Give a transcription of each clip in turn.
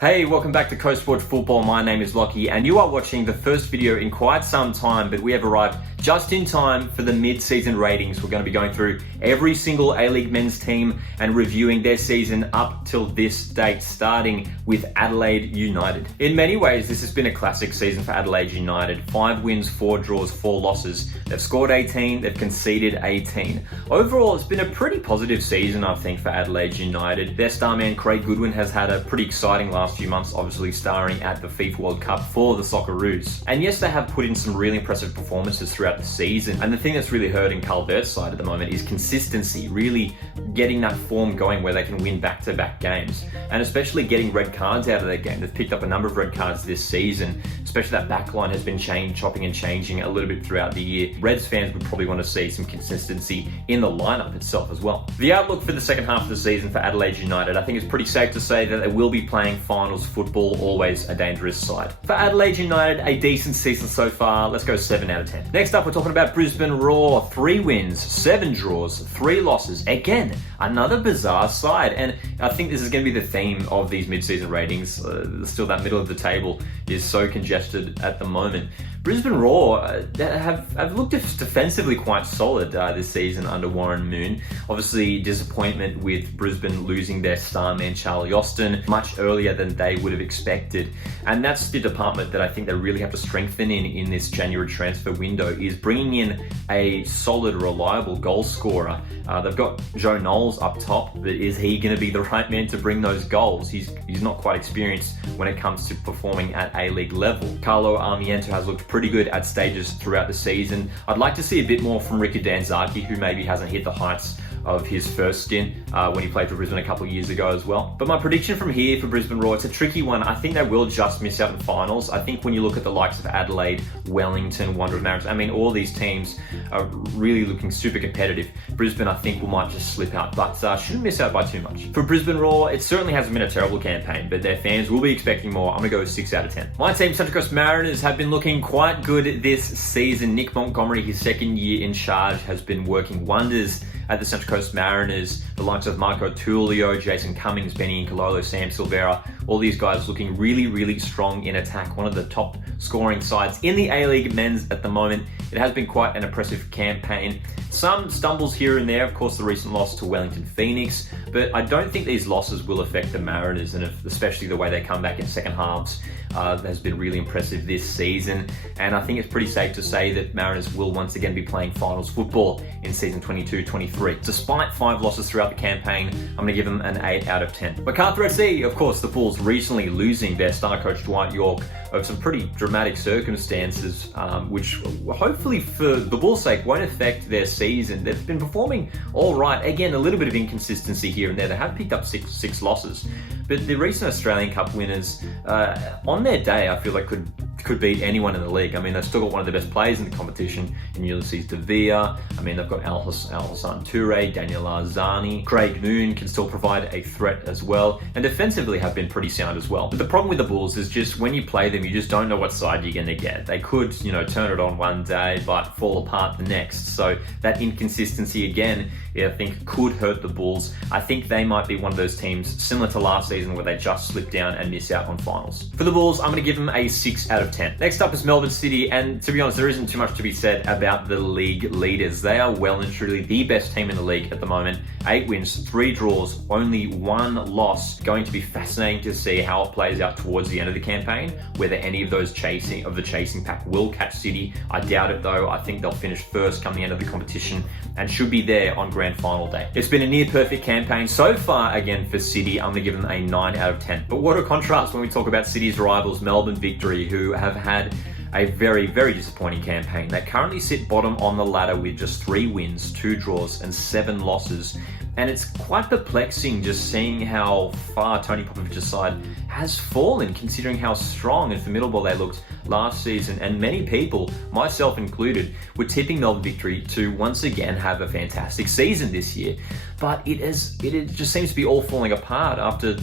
Hey, welcome back to Coast Sport Football. My name is Lockie and you are watching the first video in quite some time, but we have arrived just in time for the mid-season ratings. We're going to be going through every single A-League men's team and reviewing their season up till this date, starting with Adelaide United. In many ways, this has been a classic season for Adelaide United. 5 wins, 4 draws, 4 losses. They've scored 18, they've conceded 18. Overall, it's been a pretty positive season, I think, for Adelaide United. Their star man, Craig Goodwin, has had a pretty exciting last few months, obviously starring at the FIFA World Cup for the Socceroos. And yes, they have put in some really impressive performances throughout the season. And the thing that's really hurting Calvert's side at the moment is consistency, really getting that form going where they can win back-to-back games. And especially getting red cards out of their game. They've picked up a number of red cards this season, especially that back line has been chopping and changing a little bit throughout the year. Reds fans would probably want to see some consistency in the lineup itself as well. The outlook for the second half of the season for Adelaide United, I think it's pretty safe to say that they will be playing finals football, always a dangerous side. For Adelaide United, a decent season so far. Let's go 7 out of 10. Next up, we're talking about Brisbane Roar. 3 wins, 7 draws, 3 losses. Again, another bizarre side. And I think this is going to be the theme of these mid-season ratings. Still, that middle of the table is so congested at the moment. Brisbane Roar have looked defensively quite solid this season under Warren Moon. Obviously, disappointment with Brisbane losing their star man Charlie Austin much earlier than they would have expected. And that's the department that I think they really have to strengthen in this January transfer window, is bringing in a solid, reliable goal scorer. They've got Joe Knowles up top, but is he going to be the right man to bring those goals? He's not quite experienced when it comes to performing at A-League level. Carlo Armiento has looked pretty good at stages throughout the season. I'd like to see a bit more from Ricky Danzaki, who maybe hasn't hit the heights of his first stint when he played for Brisbane a couple of years ago as well. But my prediction from here for Brisbane Roar, it's a tricky one. I think they will just miss out in finals. I think when you look at the likes of Adelaide, Wellington, Wanderers, Mariners, I mean, all these teams are really looking super competitive. Brisbane, I think, might just slip out, but shouldn't miss out by too much. For Brisbane Roar, it certainly hasn't been a terrible campaign, but their fans will be expecting more. I'm going to go 6 out of 10. My team, Central Coast Mariners, have been looking quite good this season. Nick Montgomery, his second year in charge, has been working wonders at the Central Coast Mariners. The likes of Marco Tullio, Jason Cummings, Benny Incololo, Sam Silvera, all these guys looking really, really strong in attack. One of the top scoring sides in the A-League men's at the moment. It has been quite an impressive campaign. Some stumbles here and there, of course, the recent loss to Wellington Phoenix, but I don't think these losses will affect the Mariners, and especially the way they come back in second halves has been really impressive this season. And I think it's pretty safe to say that Mariners will once again be playing finals football in season 22-23. Despite 5 losses throughout the campaign, I'm going to give them an 8 out of 10. Macarthur FC, of course, the Bulls recently losing their star coach Dwight York over some pretty dramatic circumstances, which hopefully for the Bulls' sake won't affect their season. They've been performing all right. Again, a little bit of inconsistency here and there. They have picked up six losses, but the recent Australian Cup winners, on their day, I feel like could beat anyone in the league. I mean, they've still got one of the best players in the competition in Ulysses De Villa. I mean, they've got Al Hassan Toure, Daniel Arzani. Craig Noon can still provide a threat as well, and defensively have been pretty sound as well. But the problem with the Bulls is just when you play them, you just don't know what side you're going to get. They could, turn it on one day, but fall apart the next. So that inconsistency again, I think could hurt the Bulls. I think they might be one of those teams similar to last season where they just slip down and miss out on finals. For the Bulls, I'm going to give them a 6 out of 10. Next up is Melbourne City, and to be honest, there isn't too much to be said about the league leaders. They are well and truly the best team in the league at the moment. 8 wins, 3 draws, only 1 loss. Going to be fascinating to see how it plays out towards the end of the campaign, whether any of those chasing pack will catch City. I doubt it though. I think they'll finish first come the end of the competition and should be there on grand final day. It's been a near perfect campaign so far again for City. I'm going to give them a 9 out of 10. But what a contrast when we talk about City's rivals, Melbourne Victory, who have had a very, very disappointing campaign. They currently sit bottom on the ladder with just 3 wins, 2 draws, and 7 losses. And it's quite perplexing just seeing how far Tony Popovich's side has fallen, considering how strong and formidable they looked last season. And many people, myself included, were tipping Melbourne Victory to once again have a fantastic season this year. But it just seems to be all falling apart after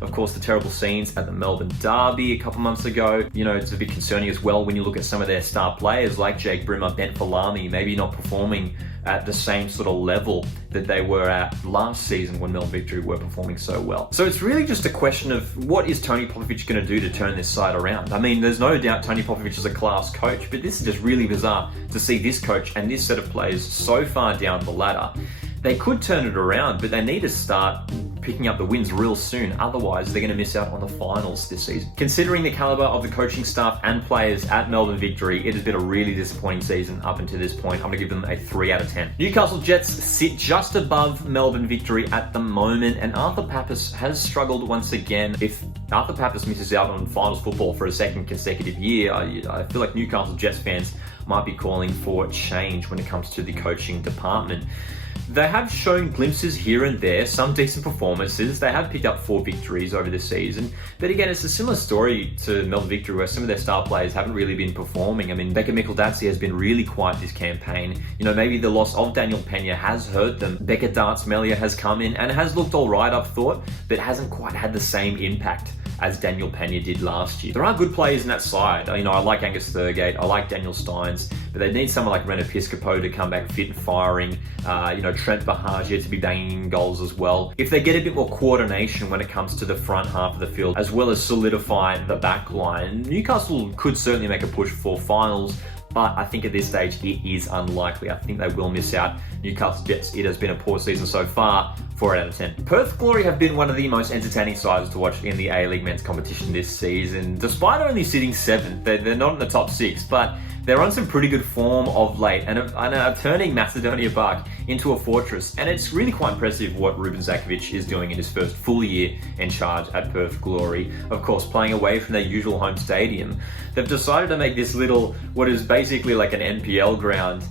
of course, the terrible scenes at the Melbourne Derby a couple months ago. It's a bit concerning as well when you look at some of their star players like Jake Brimmer, Ben Falami, maybe not performing at the same sort of level that they were at last season when Melbourne Victory were performing so well. So it's really just a question of what is Tony Popovic going to do to turn this side around? I mean, there's no doubt Tony Popovic is a class coach, but this is just really bizarre to see this coach and this set of players so far down the ladder. They could turn it around, but they need to start picking up the wins real soon. Otherwise, they're going to miss out on the finals this season. Considering the caliber of the coaching staff and players at Melbourne Victory, it has been a really disappointing season up until this point. I'm going to give them a 3 out of 10. Newcastle Jets sit just above Melbourne Victory at the moment, and Arthur Papas has struggled once again. If Arthur Papas misses out on finals football for a second consecutive year, I feel like Newcastle Jets fans might be calling for change when it comes to the coaching department. They have shown glimpses here and there, some decent performances. They have picked up 4 victories over the season. But again, it's a similar story to Melbourne Victory where some of their star players haven't really been performing. I mean, Becca Mikkeldartsi has been really quiet this campaign. You know, maybe the loss of Daniel Pena has hurt them. Becca Darts-Melia has come in and has looked all right, I've thought, but hasn't quite had the same impact as Daniel Pena did last year. There are good players in that side. You know, I like Angus Thurgate, I like Daniel Steins, but they need someone like Ren Episcopo to come back fit and firing. You know, Trent Bahagia to be banging in goals as well. If they get a bit more coordination when it comes to the front half of the field, as well as solidify the back line, Newcastle could certainly make a push for finals. But I think at this stage, it is unlikely. I think they will miss out. Newcastle Jets, it has been a poor season so far. 4 out of 10. Perth Glory have been one of the most entertaining sides to watch in the A-League men's competition this season. Despite only sitting 7th, they're not in the top 6, but they're on some pretty good form of late and are turning Macedonia Park into a fortress. And it's really quite impressive what Ruben Zakovic is doing in his first full year in charge at Perth Glory. Of course, playing away from their usual home stadium. They've decided to make this little, what is basically like an NPL ground.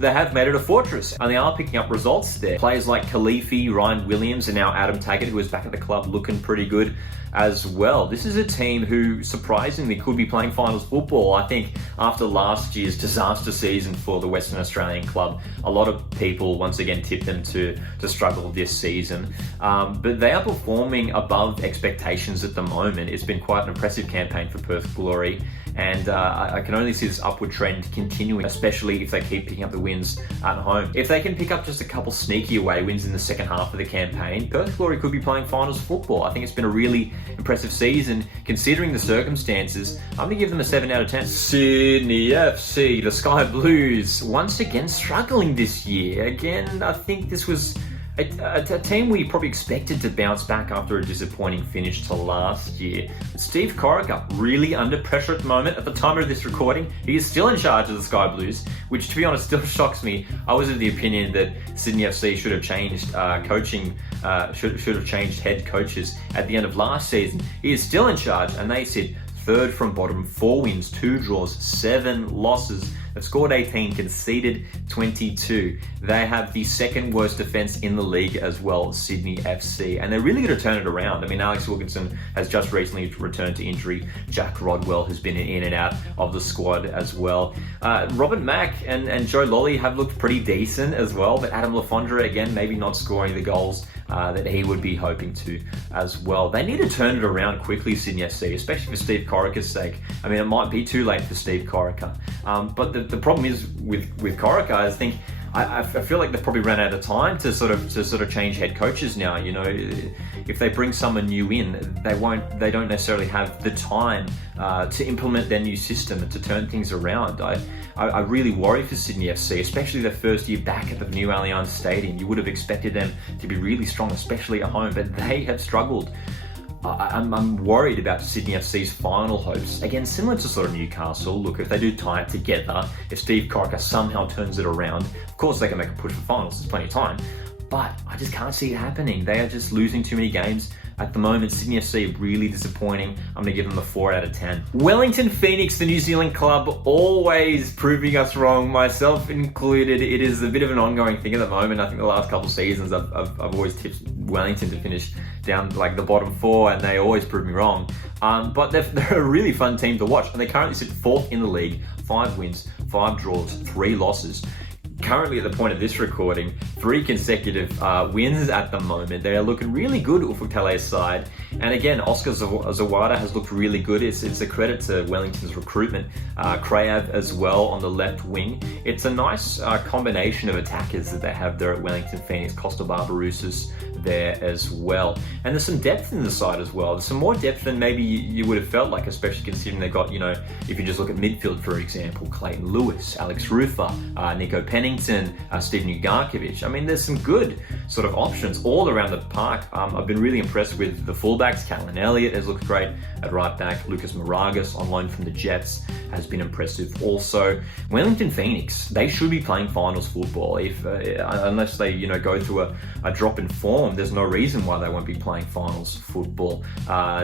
They have made it a fortress and they are picking up results there. Players like Khalifi, Ryan Williams, and now Adam Taggart, who is back at the club, looking pretty good as well. This is a team who surprisingly could be playing finals football. I think after last year's disaster season for the Western Australian club, a lot of people once again tipped them to struggle this season. But they are performing above expectations at the moment. It's been quite an impressive campaign for Perth Glory. And I can only see this upward trend continuing, especially if they keep picking up the wins at home. If they can pick up just a couple sneaky away wins in the second half of the campaign, Perth Glory could be playing finals football. I think it's been a really impressive season considering the circumstances. I'm going to give them a 7 out of 10. Sydney FC, the Sky Blues, once again struggling this year. Again, I think this was a team we probably expected to bounce back after a disappointing finish to last year. Steve Corica, really under pressure at the moment. At the time of this recording, he is still in charge of the Sky Blues, which to be honest still shocks me. I was of the opinion that Sydney FC should have changed coaching, should have changed head coaches at the end of last season. He is still in charge and they sit 3rd from bottom, 4 wins, 2 draws, 7 losses. They've scored 18, conceded 22. They have the 2nd worst defence in the league as well, Sydney FC. And they're really going to turn it around. I mean, Alex Wilkinson has just recently returned to injury. Jack Rodwell has been in and out of the squad as well. Robert Mack and Joe Lolly have looked pretty decent as well. But Adam Lafondra, again, maybe not scoring the goals that he would be hoping to as well. They need to turn it around quickly, Sydney FC, especially for Steve Corica's sake. I mean, it might be too late for Steve Corica. But the problem is with Corica, I think I feel like they've probably run out of time to sort of change head coaches now. You know, if they bring someone new in, they don't necessarily have the time to implement their new system and to turn things around. I really worry for Sydney FC, especially their first year back at the new Allianz Stadium. You would have expected them to be really strong, especially at home, but they have struggled. I'm worried about Sydney FC's final hopes. Again, similar to sort of Newcastle. Look, if they do tie it together, if Steve Corica somehow turns it around, of course they can make a push for finals. There's plenty of time. But I just can't see it happening. They are just losing too many games. At the moment, Sydney FC really disappointing. I'm going to give them a 4 out of 10. Wellington Phoenix, the New Zealand club, always proving us wrong, myself included. It is a bit of an ongoing thing at the moment. I think the last couple of seasons, I've always tipped Wellington to finish down like the bottom 4, and they always prove me wrong. But they're a really fun team to watch, and they currently sit 4th in the league, 5 wins, 5 draws, 3 losses. currently at the point of this recording, 3 consecutive wins at the moment. They are looking really good, Ufuk side. And again, Oscar Zawada has looked really good. It's a credit to Wellington's recruitment. Krayev as well on the left wing. It's a nice combination of attackers that they have there at Wellington Phoenix. Costa Barbarouses there as well. And there's some depth in the side as well. There's some more depth than maybe you would have felt like, especially considering they've got, if you just look at midfield, for example, Clayton Lewis, Alex Rufer, Nico Pennington, Steve Ugarkovic. I mean, there's some good sort of options all around the park. I've been really impressed with the fullbacks. Callan Elliott has looked great at right back. Lucas Moragas on loan from the Jets has been impressive also. Wellington Phoenix, they should be playing finals football. Unless they, go through a drop in form, there's no reason why they won't be playing finals football.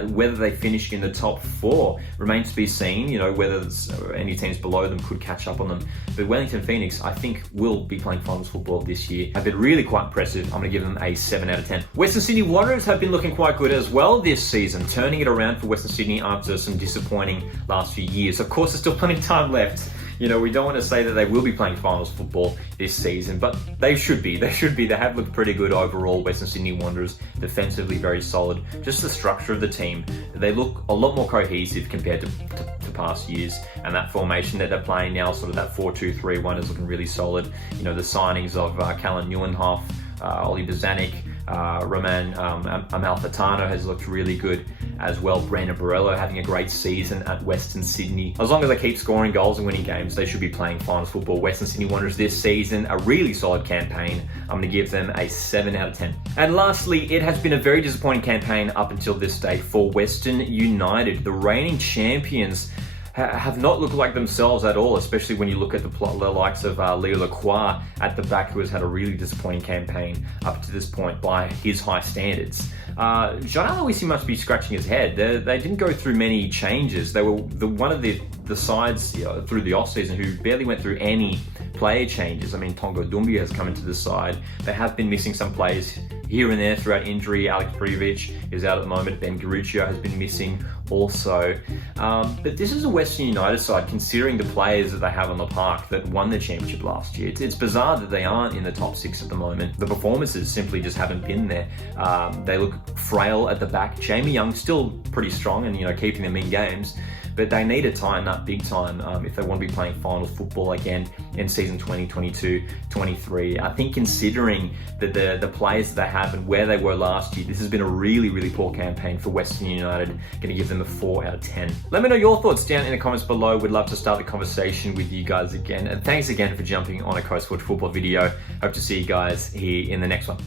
Whether they finish in the top 4 remains to be seen. Whether any teams below them could catch up on them. But Wellington Phoenix, I think, will be playing finals football this year. Have been really quite impressive. I'm going to give them a 7 out of 10. Western Sydney Wanderers have been looking quite good as well this season, turning it around for Western Sydney after some disappointing last few years. Of course, there's still plenty of time left. We don't want to say that they will be playing finals football this season, but they should be. They have looked pretty good overall, Western Sydney Wanderers. Defensively very solid. Just the structure of the team, they look a lot more cohesive compared to past years. And that formation that they're playing now, sort of that 4-2-3-1, is looking really solid. The signings of Callan Nieuwenhof, Oli Bozanic, Roman Amalfitano has looked really good as well. Brandon Borello having a great season at Western Sydney. As long as they keep scoring goals and winning games, they should be playing finals football. Western Sydney Wanderers this season, a really solid campaign. I'm going to give them a 7 out of 10. And lastly, it has been a very disappointing campaign up until this day for Western United. The reigning champions have not looked like themselves at all, especially when you look at the likes of Leo Lacroix at the back, who has had a really disappointing campaign up to this point by his high standards. Jean Aloisi must be scratching his head. They didn't go through many changes. They were one of the sides through the off-season who barely went through any player changes. I mean, Tongo Doumbia has come into the side. They have been missing some players here and there throughout injury. Alex Prijovic is out at the moment. Ben Garuccio has been missing also. But this is a Western United side, considering the players that they have on the park that won the championship last year. It's bizarre that they aren't in the top 6 at the moment. The performances simply just haven't been there. They look frail at the back. Jamie Young's still pretty strong and, keeping them in games. But they need to tighten up big time if they want to be playing finals football again in season 2022-23. I think considering the players that they have and where they were last year, this has been a really, really poor campaign for Western United. Going to give them a 4 out of 10. Let me know your thoughts down in the comments below. We'd love to start the conversation with you guys again. And thanks again for jumping on a Coast Watch football video. Hope to see you guys here in the next one.